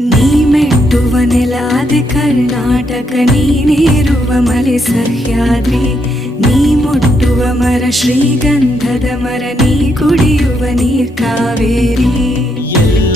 ನೀ ಮೆಟ್ಟುವ ನೆಲಾದೆ ಕರ್ನಾಟಕ, ನೀನೇರುವ ಮಲೆ ಸಹ್ಯಾದ್ರಿ, ನೀ ಮುಟ್ಟುವ ಮರ ಶ್ರೀಗಂಧದ ಮರ, ನೀ ಕುಡಿಯುವ ನೀರ್ ಕಾವೇರಿ. ಎಲ್ಲ